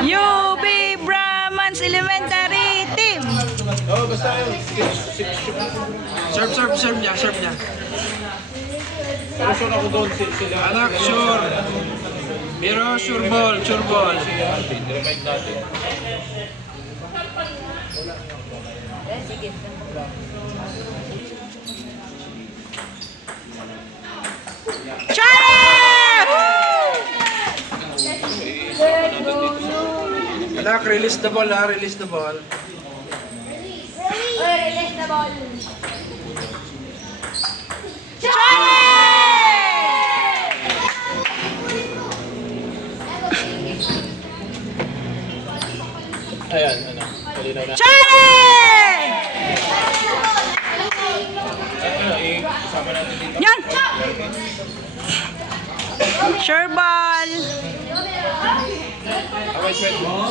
UB Brahmans Elementary Team. Oh, basta yun. Serve niya. Pero sure ako doon sila. Anak, sure. Pero sure ball. Remind natin. Anak, release the ball ha. Release the ball. Release the ball. Ayan, ano. Kalinaw na. Charlie! Ano, isama natin dito. Yan! Sure ball. Away, sweat mo.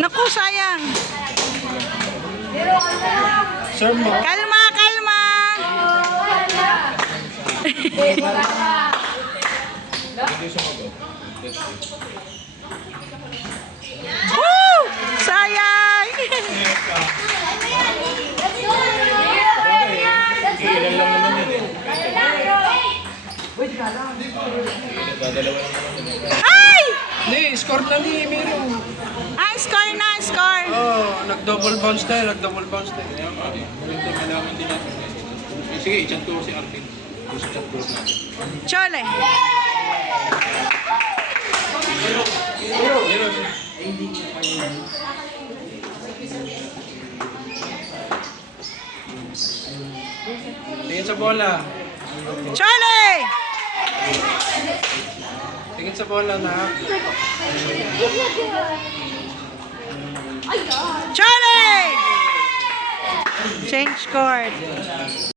Naku, sayang. Serve mo. Kalma. Hindi sumagot. Woo! Sayang. Ilan lang naman yun eh. Nagdadalawa lang naman yun. Ay! Hindi, score na ni Miro. Score. Oh, nag-double bounce tayo. Ito, malaman din natin. Sige, i-chat ko si Arvin. Gusto chat ko natin. Chole. Tingin sa bola. Chole! Tingin sa bola na. Chole! Change court.